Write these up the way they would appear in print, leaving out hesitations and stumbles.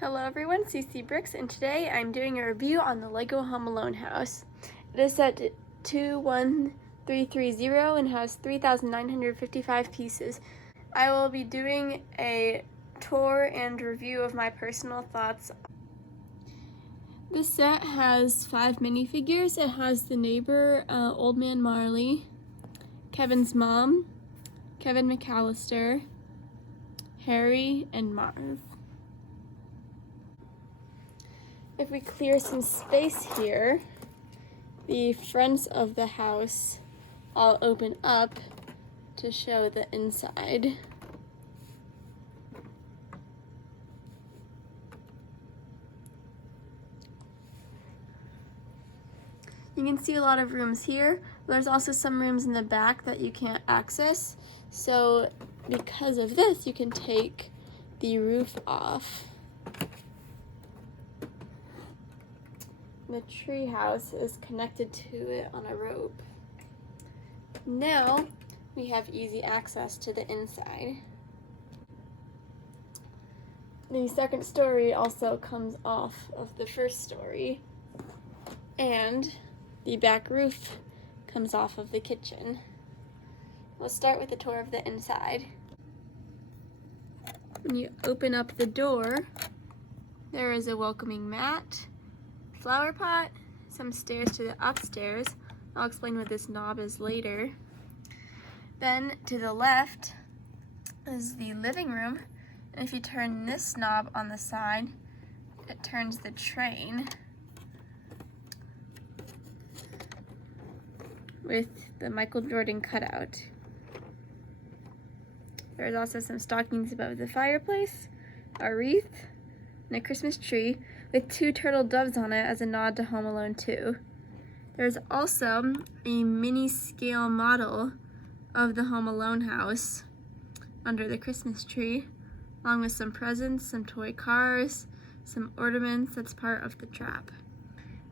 Hello everyone, CC Bricks, and today I'm doing a review on the LEGO Home Alone house. It is set to 21330 and has 3,955 pieces. I will be doing a tour and review of my personal thoughts. This set has 5 minifigures. It has the neighbor, Old Man Marley, Kevin's mom, Kevin McAllister, Harry, and Marv. If we clear some space here, the fronts of the house all open up to show the inside. You can see a lot of rooms here. There's also some rooms in the back that you can't access. So because of this, you can take the roof off. The tree house is connected to it on a rope. Now we have easy access to the inside. The second story also comes off of the first story, and the back roof comes off of the kitchen. We'll start with a tour of the inside. When you open up the door, there is a welcoming mat, flower pot, some stairs to the upstairs. I'll explain what this knob is later. Then to the left is the living room. And if you turn this knob on the side, it turns the train with the Michael Jordan cutout. There's also some stockings above the fireplace, a wreath, and a Christmas tree with 2 turtle doves on it as a nod to Home Alone 2. There's also a mini scale model of the Home Alone house under the Christmas tree, along with some presents, some toy cars, some ornaments that's part of the trap.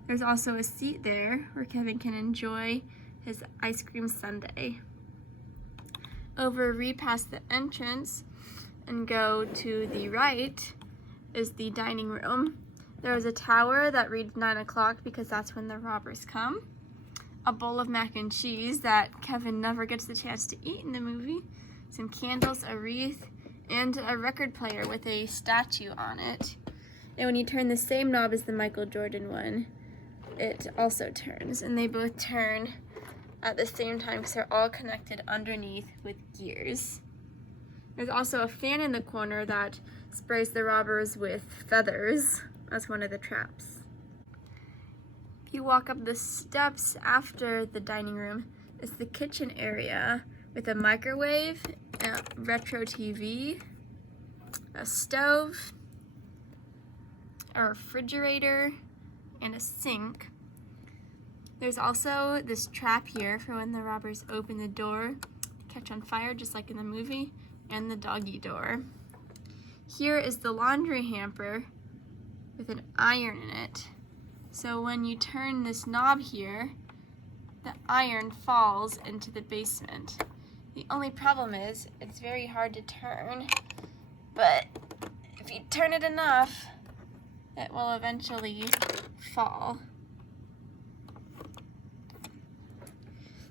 There's also a seat there where Kevin can enjoy his ice cream sundae. Over past the entrance and go to the right is the dining room. There is a tower that reads 9 o'clock because that's when the robbers come. A bowl of mac and cheese that Kevin never gets the chance to eat in the movie. Some candles, a wreath, and a record player with a statue on it. And when you turn the same knob as the Michael Jordan one, it also turns. And they both turn at the same time because they're all connected underneath with gears. There's also a fan in the corner that sprays the robbers with feathers as one of the traps. If you walk up the steps after the dining room, it's the kitchen area with a microwave, a retro TV, a stove, a refrigerator, and a sink. There's also this trap here for when the robbers open the door to catch on fire, just like in the movie, and the doggy door. Here is the laundry hamper with an iron in it. So when you turn this knob here, the iron falls into the basement. The only problem is it's very hard to turn, but if you turn it enough, it will eventually fall.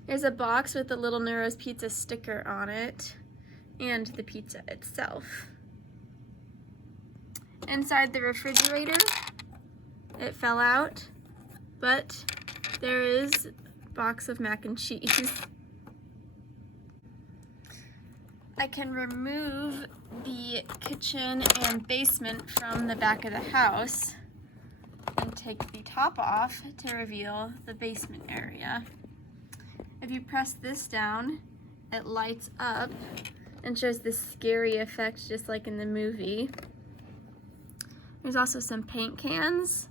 There's a box with the Little Nero's Pizza sticker on it and the pizza itself. Inside the refrigerator, it fell out, but there is a box of mac and cheese. I can remove the kitchen and basement from the back of the house and take the top off to reveal the basement area. If you press this down, it lights up and shows this scary effect just like in the movie. There's also some paint cans,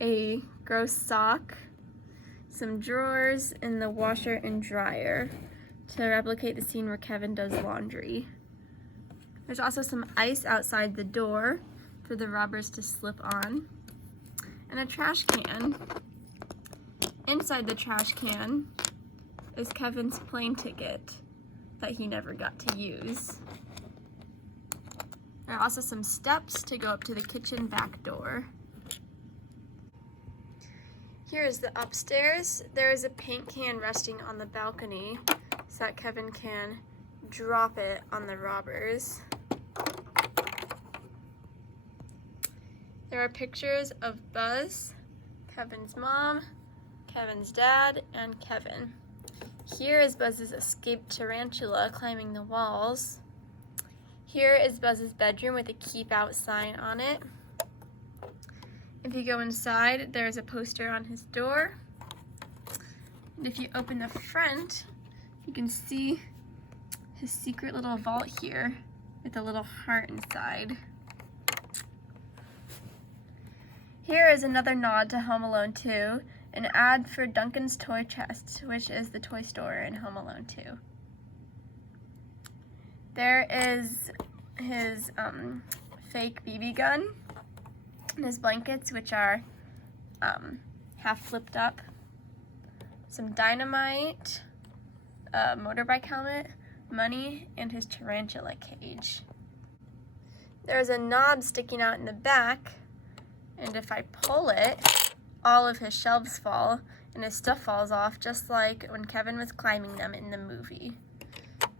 a gross sock, some drawers, and the washer and dryer to replicate the scene where Kevin does laundry. There's also some ice outside the door for the robbers to slip on, and a trash can. Inside the trash can is Kevin's plane ticket that he never got to use. There are also some steps to go up to the kitchen back door. Here is the upstairs. There is a paint can resting on the balcony so that Kevin can drop it on the robbers. There are pictures of Buzz, Kevin's mom, Kevin's dad, and Kevin. Here is Buzz's escaped tarantula climbing the walls. Here is Buzz's bedroom with a keep out sign on it. If you go inside, there's a poster on his door. And if you open the front, you can see his secret little vault here with a little heart inside. Here is another nod to Home Alone 2, an ad for Duncan's Toy Chest, which is the toy store in Home Alone 2. There is his fake BB gun and his blankets, which are half flipped up, some dynamite, a motorbike helmet, money, and his tarantula cage. There's a knob sticking out in the back, and if I pull it, all of his shelves fall and his stuff falls off, just like when Kevin was climbing them in the movie.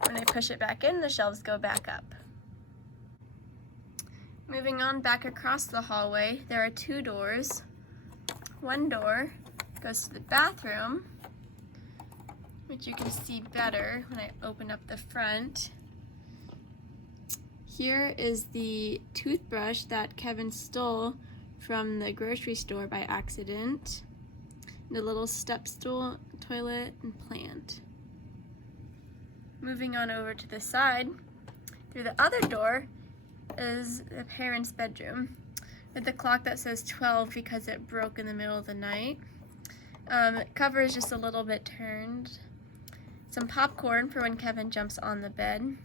When I push it back in, the shelves go back up. Moving on back across the hallway, there are two doors. One door goes to the bathroom, which you can see better when I open up the front. Here is the toothbrush that Kevin stole from the grocery store by accident, and a little step stool, toilet, and plant. Moving on over to the side, through the other door is the parents' bedroom with the clock that says 12 because it broke in the middle of the night. The cover is just a little bit turned. Some popcorn for when Kevin jumps on the bed.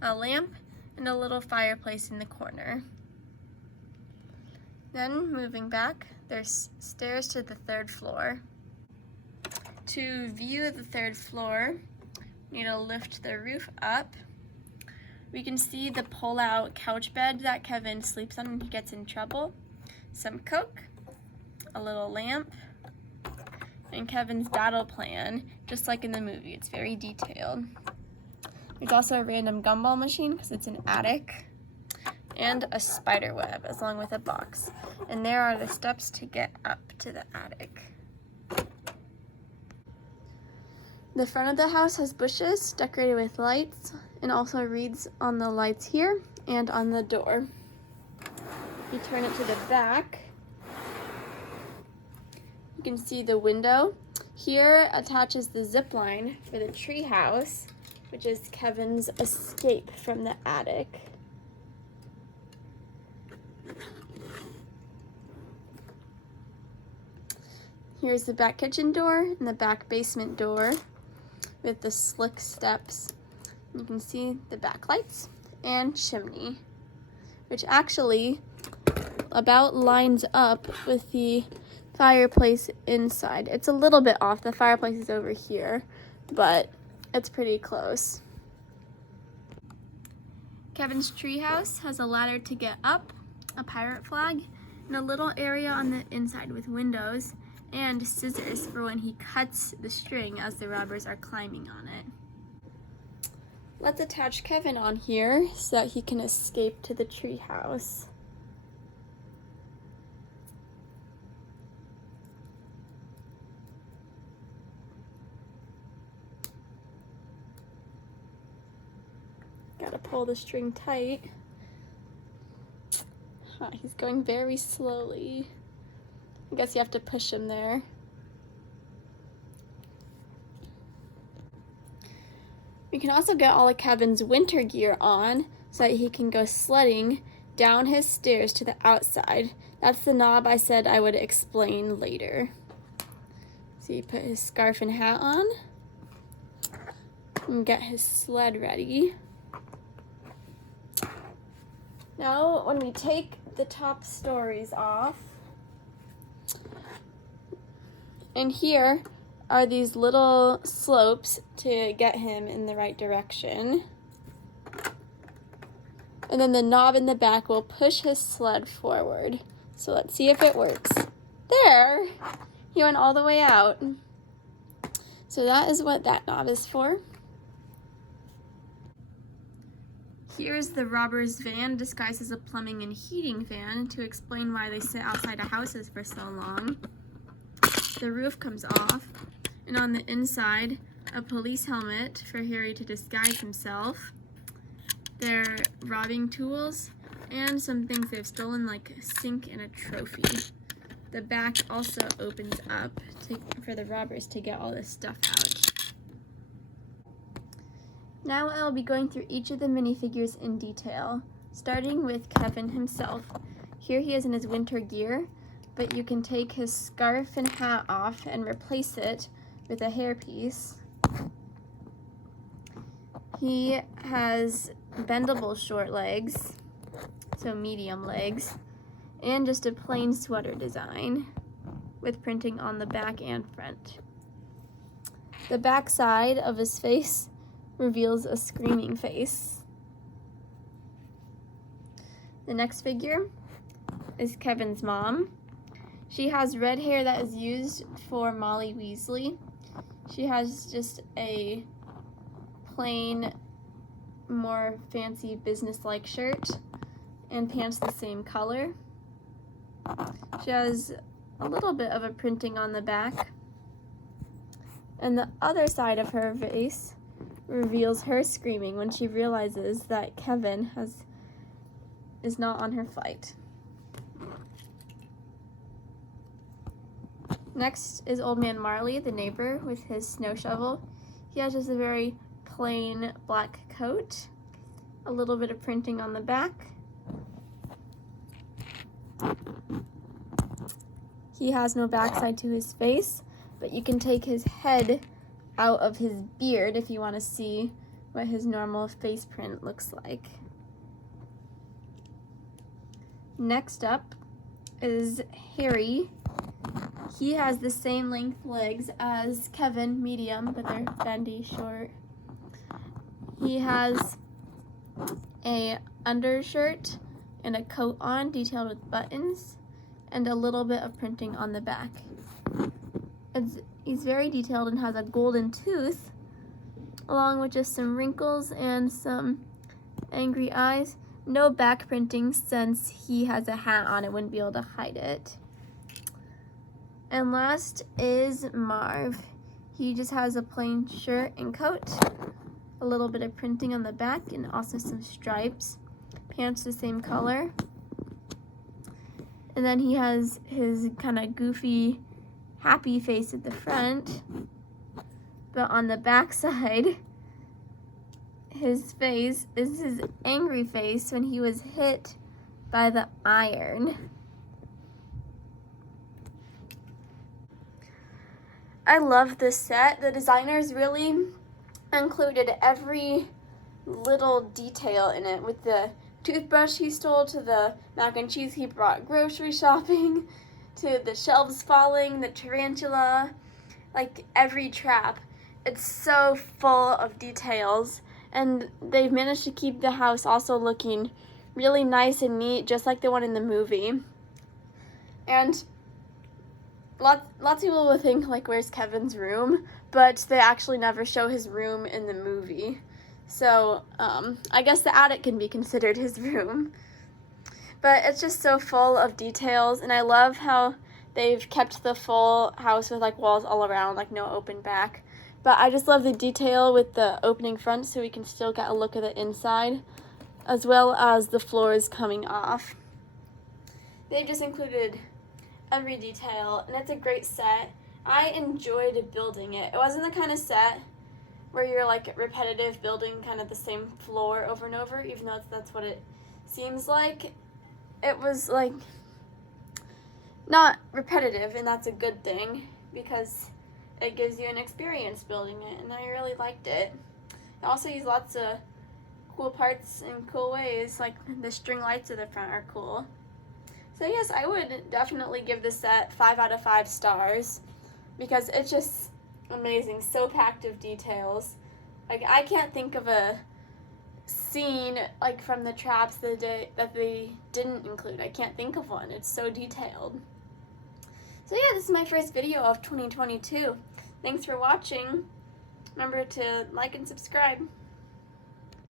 A lamp and a little fireplace in the corner. Then, moving back, there's stairs to the third floor. To view the third floor, we need to lift the roof up. We can see the pull-out couch bed that Kevin sleeps on when he gets in trouble, some Coke, a little lamp, and Kevin's battle plan, just like in the movie. It's very detailed. There's also a random gumball machine because it's an attic, and a spider web along with a box. And there are the steps to get up to the attic. The front of the house has bushes decorated with lights and also reads on the lights here and on the door. If you turn it to the back, you can see the window. Here attaches the zip line for the tree house, which is Kevin's escape from the attic. Here's the back kitchen door and the back basement door with the slick steps. You can see the back lights and chimney, which actually about lines up with the fireplace inside. It's a little bit off. The fireplace is over here, but it's pretty close. Kevin's treehouse has a ladder to get up, a pirate flag, and a little area on the inside with windows and scissors for when he cuts the string as the robbers are climbing on it. Let's attach Kevin on here so that he can escape to the treehouse. Gotta pull the string tight. He's going very slowly. I guess you have to push him there. We can also get all of Kevin's winter gear on so that he can go sledding down his stairs to the outside. That's the knob I said I would explain later. So you put his scarf and hat on and get his sled ready. Now, when we take the top stories off, and here are these little slopes to get him in the right direction. And then the knob in the back will push his sled forward. So let's see if it works. There! He went all the way out. So that is what that knob is for. Here's the robber's van disguised as a plumbing and heating van to explain why they sit outside of houses for so long. The roof comes off, and on the inside, a police helmet for Harry to disguise himself. Their robbing tools, and some things they've stolen like a sink and a trophy. The back also opens up for the robbers to get all this stuff out. Now I'll be going through each of the minifigures in detail, starting with Kevin himself. Here he is in his winter gear, but you can take his scarf and hat off and replace it with a hairpiece. He has bendable short legs, so medium legs, and just a plain sweater design with printing on the back and front. The back side of his face reveals a screaming face. The next figure is Kevin's mom. She has red hair that is used for Molly Weasley. She has just a plain, more fancy business-like shirt and pants the same color. She has a little bit of a printing on the back. And the other side of her face reveals her screaming when she realizes that Kevin is not on her flight. Next is Old Man Marley, the neighbor, with his snow shovel. He has just a very plain black coat, a little bit of printing on the back. He has no backside to his face, but you can take his head out of his beard if you want to see what his normal face print looks like. Next up is Harry. He has the same length legs as Kevin, medium, but they're bendy, short. He has a undershirt and a coat on, detailed with buttons, and a little bit of printing on the back. He's very detailed and has a golden tooth, along with just some wrinkles and some angry eyes. No back printing since he has a hat on, it wouldn't be able to hide it. And last is Marv. He just has a plain shirt and coat, a little bit of printing on the back, and also some stripes. Pants the same color. And then he has his kind of goofy, happy face at the front. But on the back side, his face is his angry face when he was hit by the iron. I love this set. The designers really included every little detail in it, with the toothbrush he stole to the mac and cheese he brought grocery shopping to the shelves falling, the tarantula, like every trap. It's so full of details, and they've managed to keep the house also looking really nice and neat, just like the one in the movie. And lots of people will think, like, where's Kevin's room? But they actually never show his room in the movie. So I guess the attic can be considered his room. But it's just so full of details, and I love how they've kept the full house with like walls all around, like no open back. But I just love the detail with the opening front, so we can still get a look at the inside, as well as the floors coming off. They've just included every detail, and it's a great set. I enjoyed building it. It wasn't the kind of set where you're like repetitive, building kind of the same floor over and over, even though that's what it seems like. It was like not repetitive, and that's a good thing because it gives you an experience building it, and I really liked it. I also use lots of cool parts in cool ways, like the string lights at the front are cool. So yes, I would definitely give this set 5 out of 5 stars because it's just amazing, so packed of details. Like, I can't think of a scene like from the traps that they didn't include. I can't think of one. It's so detailed. So yeah, this is my first video of 2022. Thanks for watching. Remember to like and subscribe.